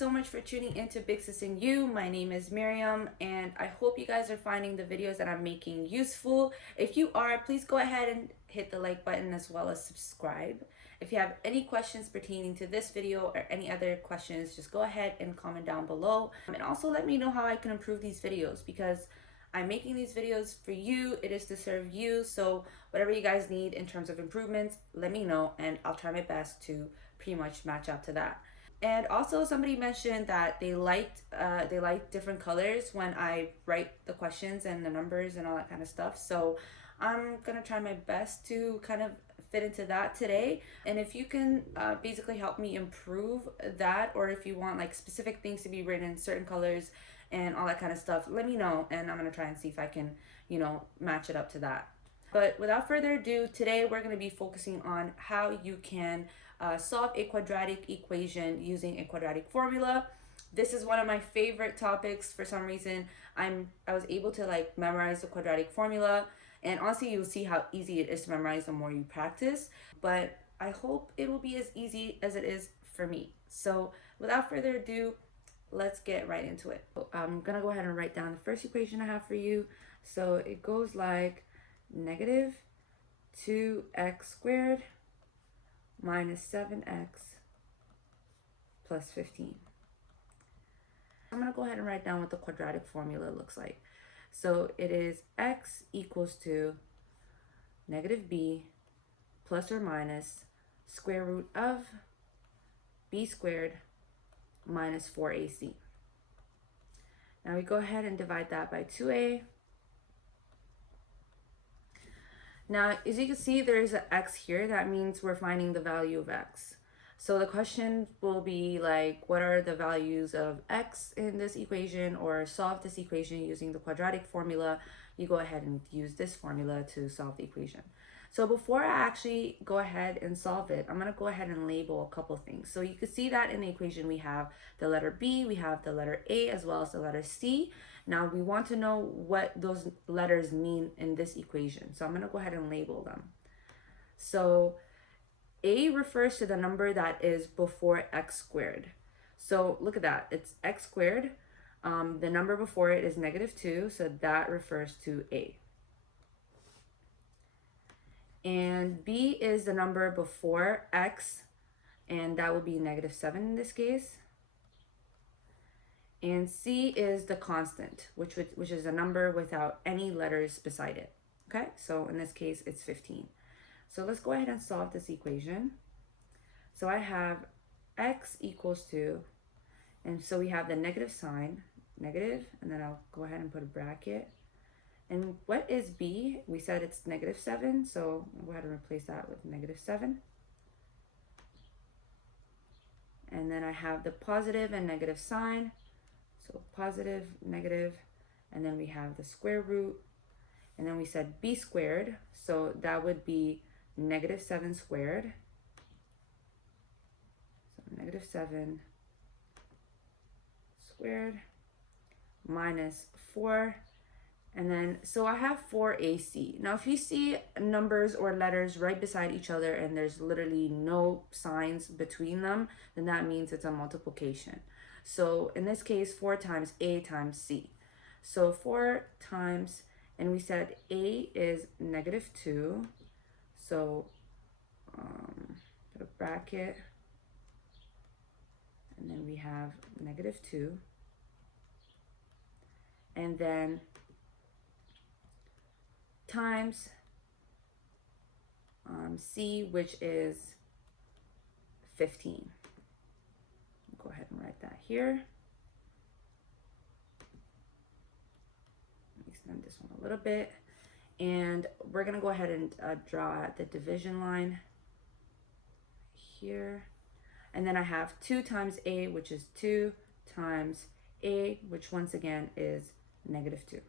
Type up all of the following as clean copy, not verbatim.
so much for tuning into Big Sis and You. My name is Miriam, and I hope you guys are finding the videos that I'm making useful. If you are, please go ahead and hit the like button as well as subscribe. If you have any questions pertaining to this video or any other questions, just go ahead and comment down below. And also let me know how I can improve these videos, because I'm making these videos for you. It is to serve you. So whatever you guys need in terms of improvements, let me know and I'll try my best to pretty much match up to that. And also somebody mentioned that they liked different colors when I write the questions and the numbers and all that kind of stuff. So I'm gonna try my best to kind of fit into that today. And if you can basically help me improve that, or if you want like specific things to be written in certain colors and all that kind of stuff, let me know and I'm gonna try and see if I can, match it up to that. But without further ado, today we're going to be focusing on how you can solve a quadratic equation using a quadratic formula. This is one of my favorite topics. For some reason, I was able to like memorize the quadratic formula, and honestly, you'll see how easy it is to memorize the more you practice. But I hope it will be as easy as it is for me. So without further ado, let's get right into it. I'm gonna go ahead and write down the first equation I have for you. So it goes like negative 2x squared minus 7x plus 15. I'm going to go ahead and write down what the quadratic formula looks like. So it is x equals to negative b plus or minus square root of b squared minus 4ac. Now we go ahead and divide that by 2a. Now, as you can see, there is an x here. That means we're finding the value of x. So the question will be like, what are the values of x in this equation, or solve this equation using the quadratic formula. You go ahead and use this formula to solve the equation. So before I actually go ahead and solve it, I'm going to go ahead and label a couple things. So you can see that in the equation we have the letter B, we have the letter A, as well as the letter C. Now we want to know what those letters mean in this equation. So I'm going to go ahead and label them. So A refers to the number that is before x squared. So look at that, it's x squared. The number before it is negative 2, so that refers to A. And B is the number before x, and that would be negative 7 in this case. And C is the constant, which is a number without any letters beside it. Okay, so in this case, it's 15. So let's go ahead and solve this equation. So I have x equals to, and so we have the negative sign, negative, and then I'll go ahead and put a bracket. And what is B? We said it's negative 7, so I'll go ahead and replace that with negative 7. And then I have the positive and negative sign. So positive, negative, and then we have the square root. And then we said b squared, so that would be negative 7 squared. So negative 7 squared minus 4. And then, so I have 4ac. Now, if you see numbers or letters right beside each other and there's literally no signs between them, then that means it's a multiplication. So in this case, 4 times a times c. So 4 times, and we said a is negative 2. So put a bracket, and then we have negative 2. And then times C, which is 15. Go ahead and write that here. Extend this one a little bit. And we're going to go ahead and draw the division line here. And then I have 2 times A, which is 2 times A, which once again is negative 2.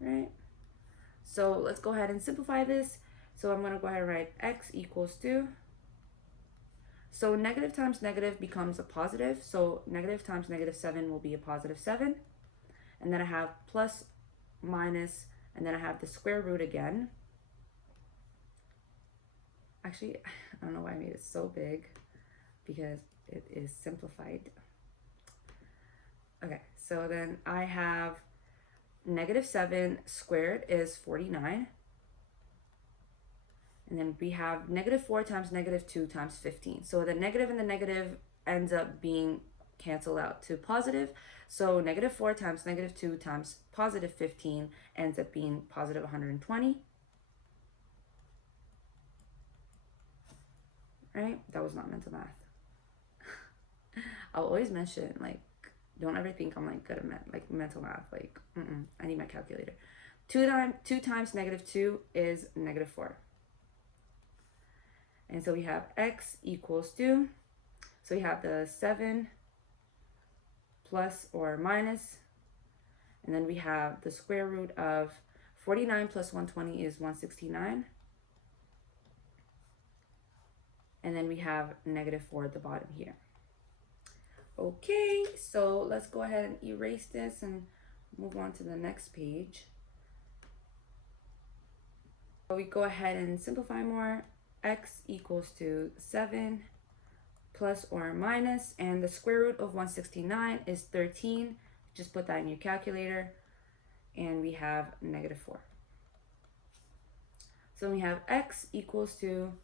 Right? So let's go ahead and simplify this. So I'm going to go ahead and write x equals to, so negative times negative becomes a positive. So negative times negative 7 will be a positive 7. And then I have plus, minus, and then I have the square root again. Actually, I don't know why I made it so big, because it is simplified. Okay, so then I have -7 squared is 49. And then we have -4 times -2 times 15. So the negative and the negative ends up being canceled out to positive. So -4 times -2 times positive 15 ends up being positive 120. Right? That was not mental math. I'll always mention, like, don't ever think I'm like good at mental math. Like, I need my calculator. 2 times -2 is -4. And so we have x equals to, so we have the 7 plus or minus, and then we have the square root of 49 plus 120 is 169. And then we have -4 at the bottom here. Okay, so let's go ahead and erase this and move on to the next page. So we go ahead and simplify more. X equals to 7 plus or minus, and the square root of 169 is 13. Just put that in your calculator, and we have -4. So we have x equals to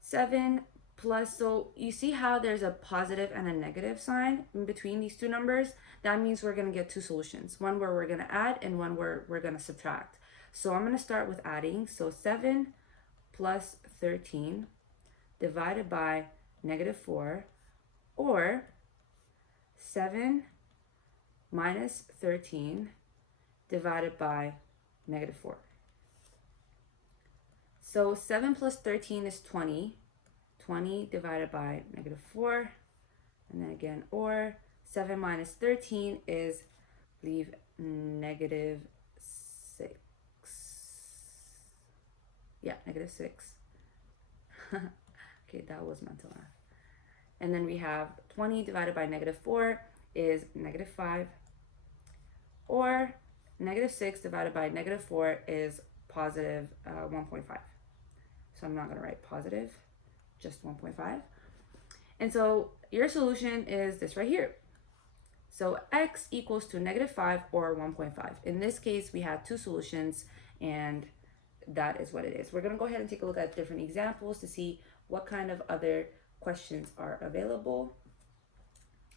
7 plus, so you see how there's a positive and a negative sign in between these two numbers? That means we're going to get two solutions, one where we're going to add and one where we're going to subtract. So I'm going to start with adding. So 7 plus 13 divided by -4, or 7 minus 13 divided by -4. So 7 plus 13 is 20. 20 divided by -4, and then again, or 7 minus 13 is, I believe, -6. Yeah, -6. Okay, that was mental math. And then we have 20 divided by -4 is -5, or -6 divided by -4 is positive 1.5. So I'm not going to write positive, just 1.5. And so your solution is this right here. So x equals to -5 or 1.5. In this case, we have two solutions, and that is what it is. We're going to go ahead and take a look at different examples to see what kind of other questions are available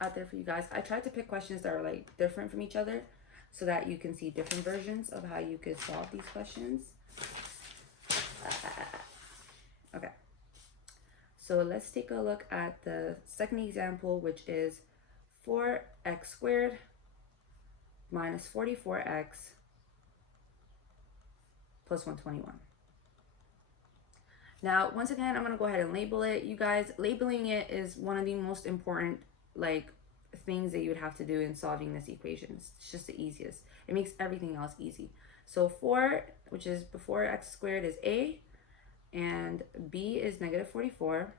out there for you guys. I tried to pick questions that are like different from each other so that you can see different versions of how you could solve these questions. Okay. So let's take a look at the second example, which is 4x squared minus 44x plus 121. Now, once again, I'm going to go ahead and label it. You guys, labeling it is one of the most important, like, things that you would have to do in solving this equation. It's just the easiest. It makes everything else easy. So 4, which is before x squared, is a, and b is -44,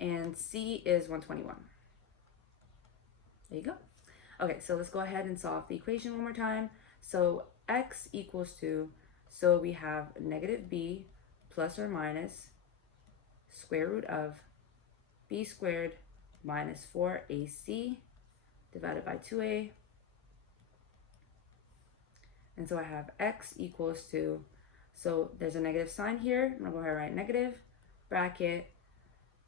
and c is 121. There you go. Okay, so let's go ahead and solve the equation one more time. So x equals to, so we have -b plus or minus square root of b squared minus 4ac divided by 2a. And so I have x equals to, so there's a negative sign here. I'm going to go ahead and write negative, bracket,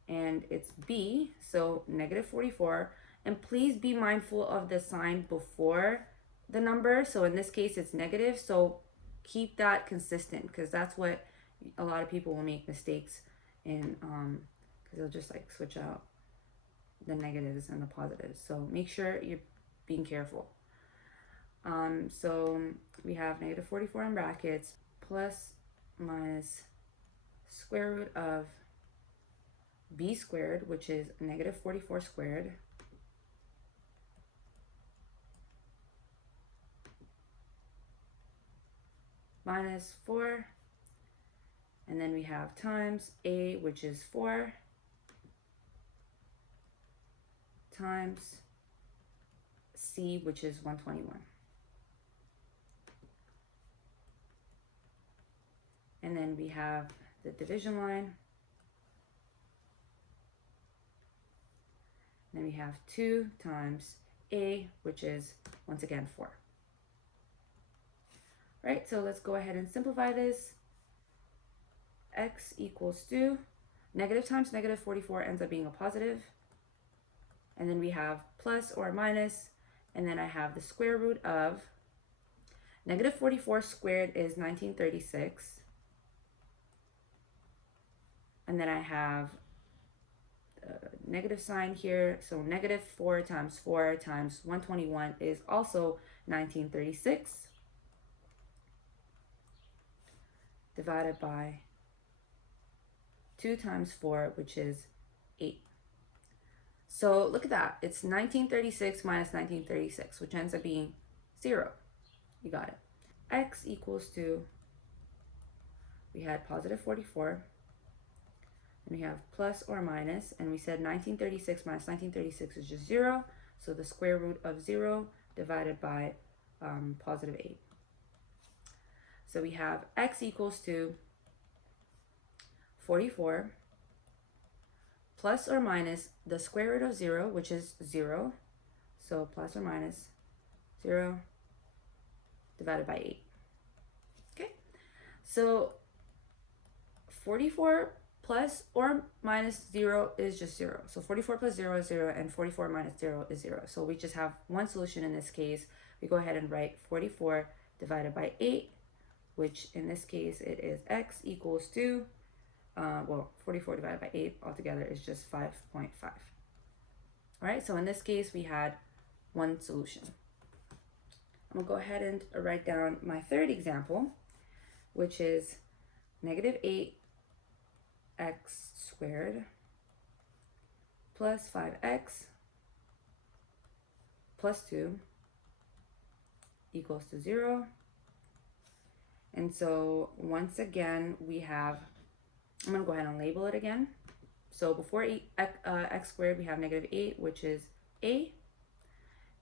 and it's b, so -44. And please be mindful of the sign before the number. So in this case, it's negative. So keep that consistent, because that's what a lot of people will make mistakes in, because they'll just like switch out the negatives and the positives. So make sure you're being careful. So we have -44 in brackets plus minus square root of b squared, which is -44 squared, minus 4, and then we have times a, which is 4, times c, which is 121. And then we have the division line. Then we have 2 times a, which is, once again, 4. Right, so let's go ahead and simplify this. X equals to, negative times negative 44 ends up being a positive. And then we have plus or minus, and then I have the square root of, negative 44 squared is 1936. And then I have a negative sign here, so negative 4 times 121 is also 1936, divided by 2 times 4, which is 8. So look at that. It's 1936 minus 1936, which ends up being 0. You got it. X equals to, we had positive 44, and we have plus or minus, and we said 1936 minus 1936 is just 0, so the square root of 0 divided by positive 8. So we have X equals to 44 plus or minus the square root of 0, which is 0. So plus or minus 0 divided by 8. Okay, so 44 plus or minus 0 is just 0. So 44 plus 0 is 0, and 44 minus 0 is 0. So we just have one solution in this case. We go ahead and write 44 divided by 8, which in this case it is X equals to, 44 divided by 8 altogether is just 5.5. All right, so in this case we had one solution. I'm gonna go ahead and write down my third example, which is negative 8x squared plus 5x plus 2 equals to 0. And so once again, we have, I'm going to go ahead and label it again. So before x squared, we have negative 8, which is a.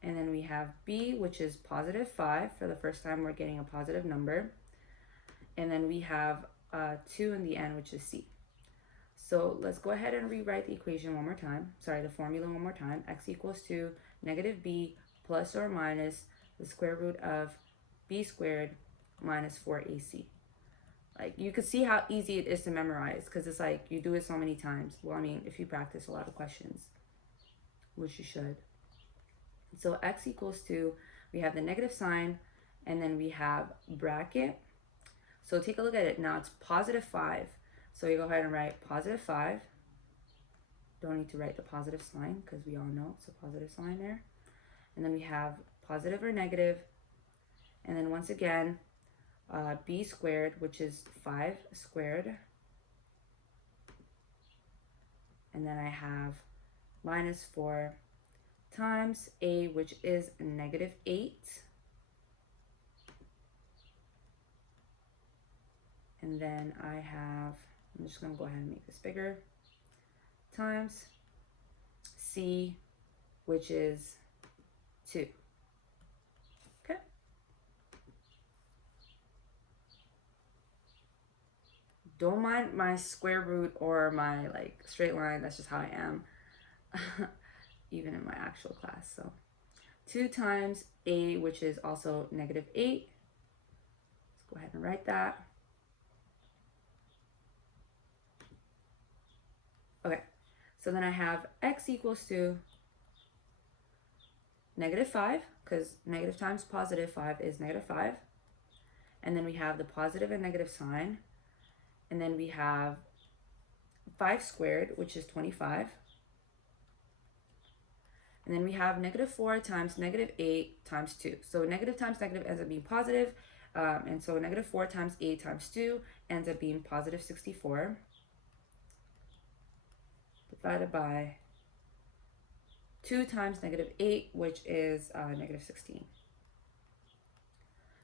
And then we have b, which is positive 5. For the first time, we're getting a positive number. And then we have 2 in the end, which is c. So let's go ahead and rewrite the equation one more time. Sorry, the formula one more time. X equals to negative b plus or minus the square root of b squared minus 4ac. Like, you could see how easy it is to memorize, because it's like you do it so many times. Well, I mean, if you practice a lot of questions, which you should. So x equals to, we have the negative sign, and then we have bracket. So take a look at it. Now it's positive 5. So you go ahead and write positive 5. Don't need to write the positive sign because we all know it's a positive sign there. And then we have positive or negative. And then once again, b squared, which is 5 squared. And then I have minus 4 times a, which is negative 8. And then I have, I'm just going to go ahead and make this bigger, times c, which is 2. Okay. Don't mind my square root or my like straight line. That's just how I am, even in my actual class. So 2 times a, which is also negative 8. Let's go ahead and write that. Okay, so then I have x equals to negative 5, because negative times positive 5 is negative 5. And then we have the positive and negative sign. And then we have 5 squared, which is 25. And then we have negative 4 times negative 8 times 2. So negative times negative ends up being positive. And so negative 4 times 8 times 2 ends up being positive 64. Divided by 2 times negative 8, which is negative 16.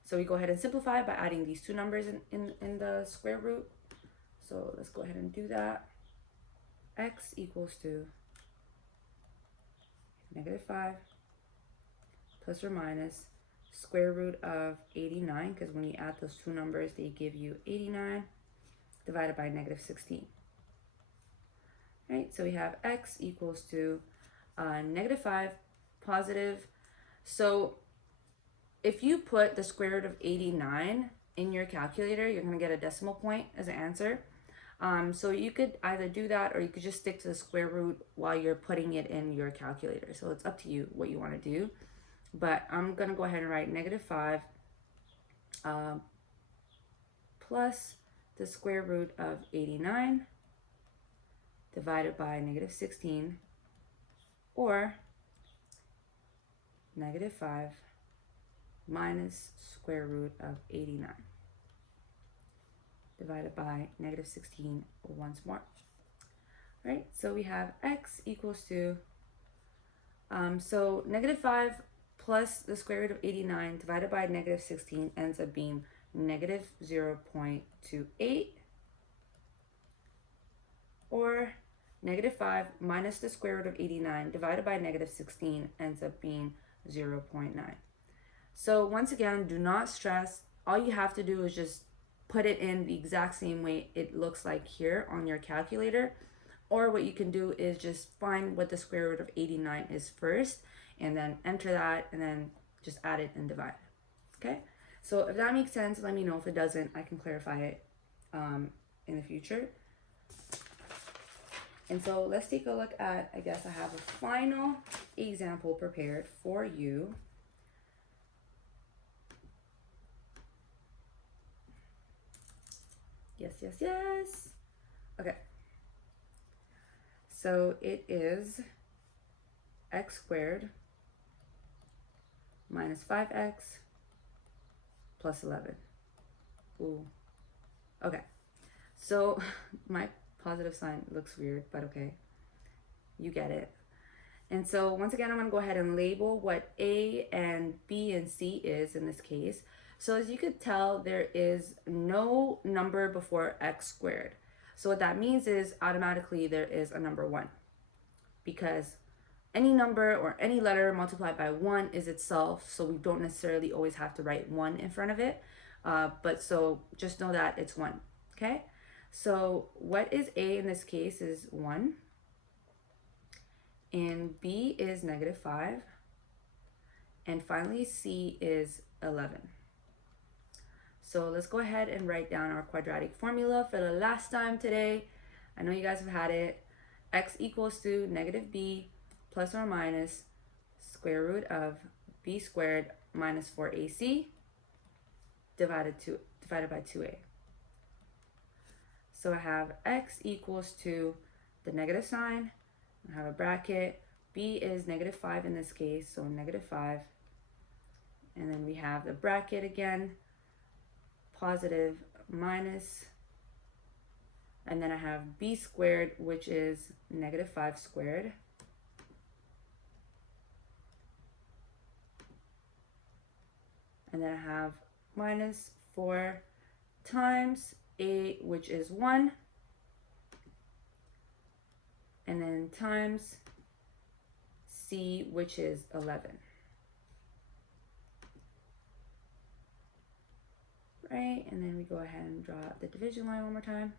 So we go ahead and simplify by adding these two numbers in the square root. So let's go ahead and do that. X equals to negative 5 plus or minus square root of 89, because when you add those two numbers, they give you 89. divided by negative 16. Right, so we have x equals to negative 5, positive. So if you put the square root of 89 in your calculator, you're going to get a decimal point as an answer. So you could either do that, or you could just stick to the square root while you're putting it in your calculator. So it's up to you what you want to do. But I'm going to go ahead and write negative 5 plus the square root of 89 divided by negative 16, or negative 5 minus square root of 89 divided by negative 16 once more. Right, so we have x equals to, so negative 5 plus the square root of 89 divided by negative 16 ends up being negative 0.28, or negative 5 minus the square root of 89 divided by negative 16 ends up being 0.9. So once again, do not stress. All you have to do is just put it in the exact same way it looks like here on your calculator. Or what you can do is just find what the square root of 89 is first, and then enter that, and then just add it and divide. Okay? So if that makes sense, let me know. If it doesn't, I can clarify it in the future. And so let's take a look at, I guess I have a final example prepared for you. Yes, yes, yes. Okay. So it is x squared minus 5x plus 11. Ooh. Okay. So my positive sign looks weird, but okay. You get it. And so once again, I'm going to go ahead and label what A and B and C is in this case. So as you could tell, there is no number before x squared. So what that means is automatically there is a number 1, because any number or any letter multiplied by 1 is itself, so we don't necessarily always have to write 1 in front of it. But so just know that it's 1, okay? So what is A in this case is 1, and B is negative 5, and finally C is 11. So let's go ahead and write down our quadratic formula for the last time today. I know you guys have had it. X equals to negative B plus or minus square root of B squared minus 4AC divided by 2A. So I have X equals to the negative sign. I have a bracket. B is negative 5 in this case, so negative 5. And then we have the bracket again, positive minus, and then I have B squared, which is negative 5 squared. And then I have minus 4 times A, which is 1, and then times C, which is 11. Right, and then we go ahead and draw the division line one more time.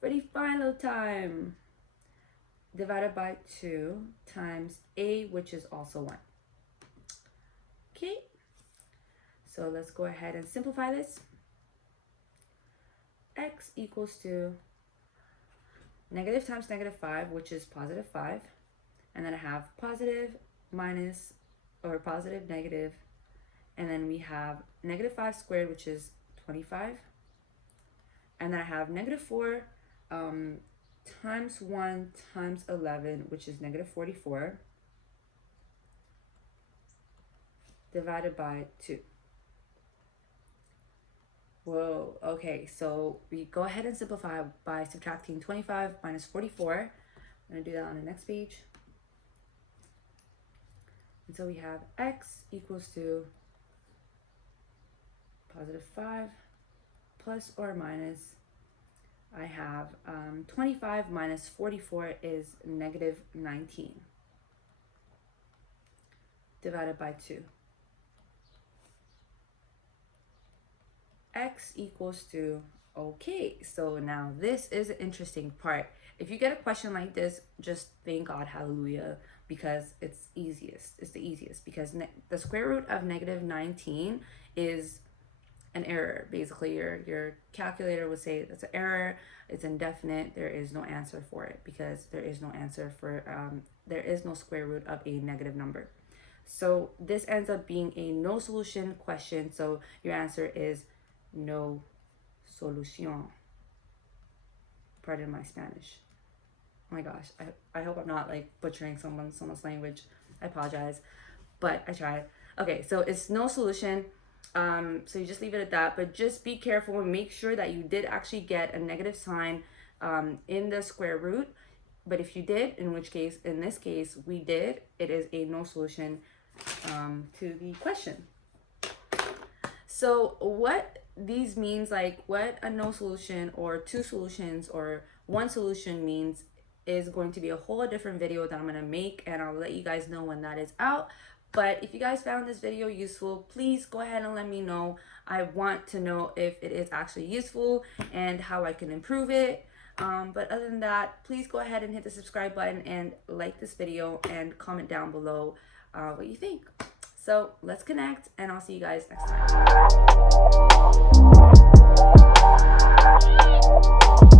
For the final time, divided by 2 times A, which is also 1. Okay, so let's go ahead and simplify this. X equals to negative times negative 5, which is positive 5. And then I have positive minus, or positive negative. And then we have negative 5 squared, which is 25. And then I have negative 4 times 1 times 11, which is negative 44, divided by 2. Whoa, okay, so we go ahead and simplify by subtracting 25 minus 44. I'm going to do that on the next page. And so we have X equals to positive 5 plus or minus, I have 25 minus 44 is negative 19 divided by 2. X equals to Okay, so now this is an interesting part. If you get a question like this, just thank God, hallelujah, because it's easiest. It's the easiest because the square root of negative 19 is an error. Basically, your calculator would say that's an error. It's indefinite. There is no answer for it because there is no answer for there is no square root of a negative number. So this ends up being a no solution question. So your answer is no solution. Pardon my Spanish. Oh my gosh, I hope I'm not like butchering someone's language. I apologize, but I tried. Okay, so it's no solution. So you just leave it at that, but just be careful and make sure that you did actually get a negative sign in the square root. But if you did, in which case, in this case, we did, it is a no solution to the question. So what these means, like what a no solution or two solutions or one solution means, is going to be a whole different video that I'm going to make, and I'll let you guys know when that is out. But if you guys found this video useful, please go ahead and let me know. I want to know if it is actually useful and how I can improve it. But other than that, please go ahead and hit the subscribe button and like this video and comment down below what you think. So let's connect, and I'll see you guys next time.